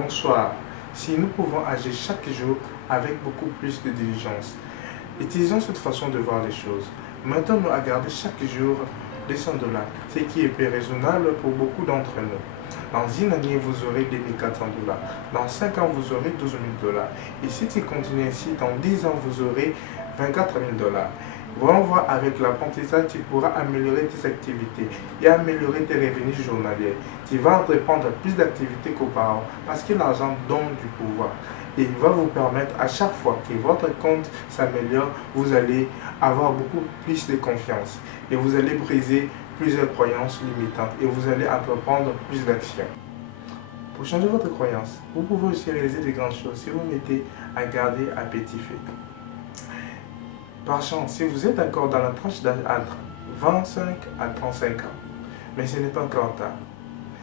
Bonsoir. Si nous pouvons agir chaque jour avec beaucoup plus de diligence, utilisons cette façon de voir les choses. Mettons-nous à garder chaque jour 200 dollars, ce qui est peu raisonnable pour beaucoup d'entre nous. Dans une année, vous aurez 2400 dollars. Dans 5 ans, vous aurez 12 000 dollars. Et si tu continues ainsi, dans 10 ans, vous aurez 24 000 dollars. Voyons voir avec l'apprentissage, tu pourras améliorer tes activités et améliorer tes revenus journaliers. Tu vas entreprendre plus d'activités qu'auparavant parce que l'argent donne du pouvoir. Et il va vous permettre à chaque fois que votre compte s'améliore, vous allez avoir beaucoup plus de confiance et vous allez briser plusieurs croyances limitantes et vous allez entreprendre plus d'actions. Pour changer votre croyance, vous pouvez aussi réaliser de grandes choses si vous mettez à garder à petit feu. Par chance, si vous êtes encore dans la tranche d'âge entre 25 à 35 ans, mais ce n'est pas encore tard.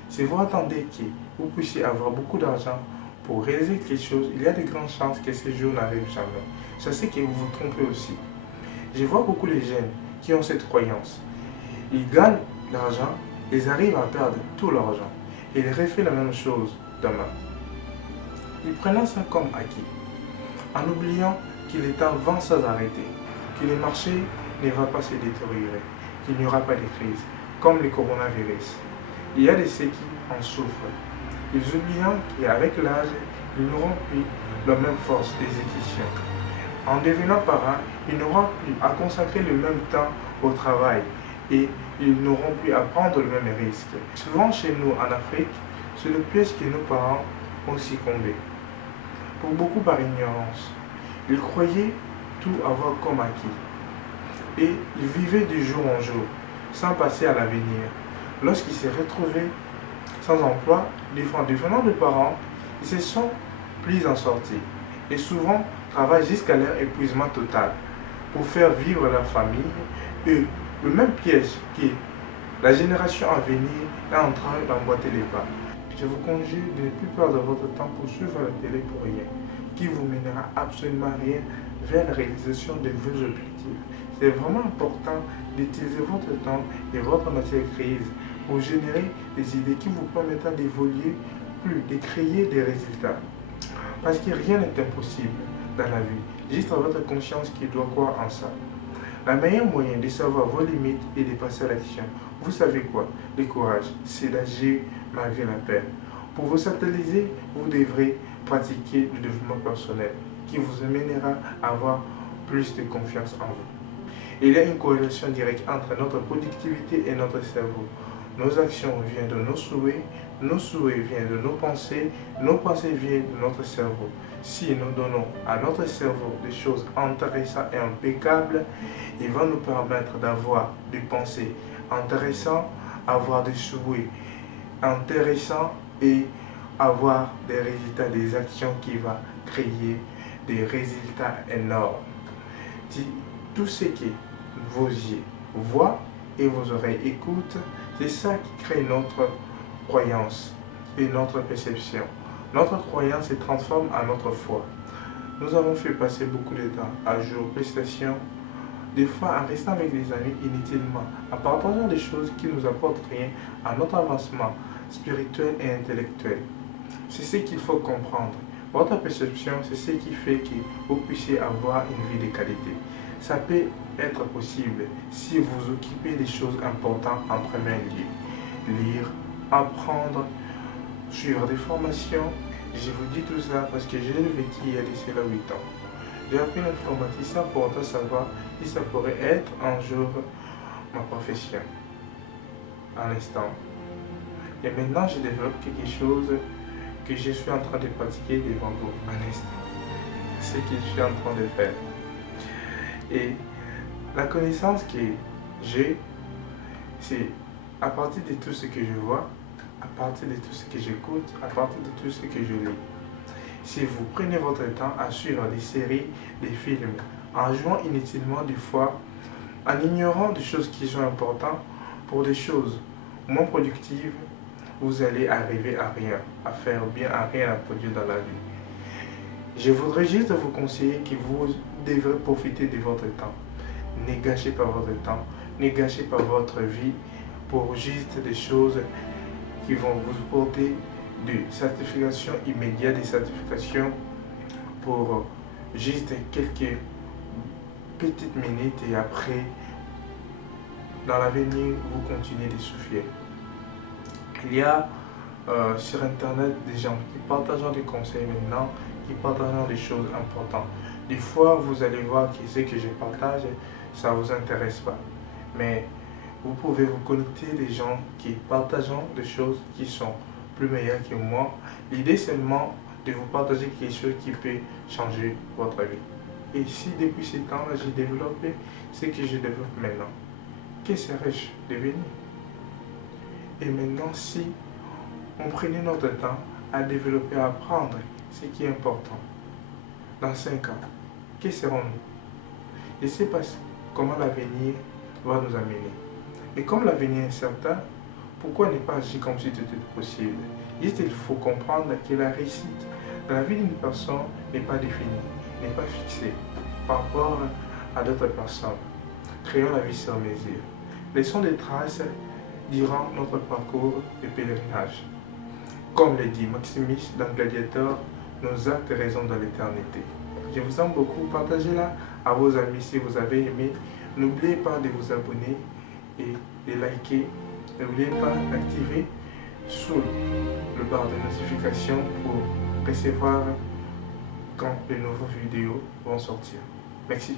Si vous attendez que vous puissiez avoir beaucoup d'argent pour réaliser quelque chose, il y a de grandes chances que ce jour n'arrive jamais. Je sais que vous vous trompez aussi. Je vois beaucoup de jeunes qui ont cette croyance. Ils gagnent l'argent, ils arrivent à perdre tout l'argent. Et ils refont la même chose demain. Ils prennent ça comme acquis, en oubliant qu'il est un vent sans arrêter, que le marché ne va pas se détériorer, qu'il n'y aura pas de crise, comme le coronavirus. Il y a de ceux qui en souffrent. Ils oublient qu'avec l'âge, ils n'auront plus la même force d'exécution. En devenant parents, ils n'auront plus à consacrer le même temps au travail et ils n'auront plus à prendre le même risque. Souvent chez nous en Afrique, c'est le piège que nos parents ont succombé. Pour beaucoup par ignorance, ils croyaient tout avoir comme acquis. Et ils vivaient de jour en jour, sans passer à l'avenir. Lorsqu'ils se retrouvaient sans emploi, devenant des parents, ils se sont pris en sortie. Et souvent, travaillent jusqu'à leur épuisement total pour faire vivre leur famille. Et le même piège que la génération à venir est en train d'emboîter les pas. Je vous conjure de ne plus perdre votre temps pour suivre la télé pour rien, qui vous mènera absolument rien vers la réalisation de vos objectifs. C'est vraiment important d'utiliser votre temps et votre matière grise pour générer des idées qui vous permettent d'évoluer plus, de créer des résultats. Parce que rien n'est impossible dans la vie, juste votre conscience qui doit croire en ça. La meilleure moyen de savoir vos limites et de passer à l'action, vous savez quoi? Le courage, c'est d'agir malgré la peine. Pour vous stabiliser, vous devrez pratiquer le développement personnel qui vous amènera à avoir plus de confiance en vous. Il y a une corrélation directe entre notre productivité et notre cerveau. Nos actions viennent de nos souhaits viennent de nos pensées viennent de notre cerveau. Si nous donnons à notre cerveau des choses intéressantes et impeccables, il va nous permettre d'avoir des pensées intéressantes, avoir des souhaits intéressants et avoir des résultats, des actions qui vont créer des résultats énormes. Tout ce que vos yeux voient et vos oreilles écoutent, c'est ça qui crée notre croyance et notre perception. Notre croyance se transforme en notre foi. Nous avons fait passer beaucoup de temps à jouer aux PlayStation, des fois en restant avec des amis inutilement, en partageant des choses qui ne nous apportent rien à notre avancement spirituel et intellectuel. C'est ce qu'il faut comprendre. Votre perception, c'est ce qui fait que vous puissiez avoir une vie de qualité. Ça peut être possible si vous occupez des choses importantes en premier lieu. Lire, apprendre, suivre des formations. Je vous dis tout ça parce que je l'ai vécu il y a d'ici là 8 ans. J'ai appris l'informatique sans pour autant savoir si ça pourrait être un jour ma profession. À l'instant. Et maintenant, je développe quelque chose que je suis en train de pratiquer devant vous. À l'instant. Ce que je suis en train de faire. Et la connaissance que j'ai, c'est à partir de tout ce que je vois, à partir de tout ce que j'écoute, à partir de tout ce que je lis. Si vous prenez votre temps à suivre des séries, des films, en jouant inutilement des fois, en ignorant des choses qui sont importantes pour des choses moins productives, vous allez arriver à rien, à faire bien, à rien à produire dans la vie. Je voudrais juste vous conseiller que vous devrez profiter de votre temps. Ne gâchez pas votre temps, ne gâchez pas votre vie pour juste des choses qui vont vous porter de certification immédiate, des certifications pour juste quelques petites minutes et après, dans l'avenir, vous continuez de souffrir. Il y a sur internet des gens qui partagent des conseils maintenant, qui partagent des choses importantes. Des fois, vous allez voir que ce que je partage, ça ne vous intéresse pas. Mais vous pouvez vous connecter des gens qui partagent des choses qui sont plus meilleures que moi. L'idée seulement de vous partager quelque chose qui peut changer votre vie. Et si depuis ce temps-là, j'ai développé ce que je développe maintenant, que serais-je devenu? Et maintenant, si on prenait notre temps à développer, à apprendre ce qui est important, dans 5 ans, que serons-nous? Je ne sais pas comment l'avenir va nous amener. Et comme l'avenir est incertain, pourquoi ne pas agir comme si tout était possible? Juste, il faut comprendre que la réussite dans la vie d'une personne n'est pas définie, n'est pas fixée par rapport à d'autres personnes. Créons la vie sur mesure. Laissons des traces durant notre parcours de pèlerinage. Comme le dit Maximus dans Gladiator, nos actes résonnent dans l'éternité. Je vous aime beaucoup, partagez-la à vos amis si vous avez aimé. N'oubliez pas de vous abonner et de liker. N'oubliez pas d'activer sous le barre de notification pour recevoir quand de nouvelles vidéos vont sortir. Merci.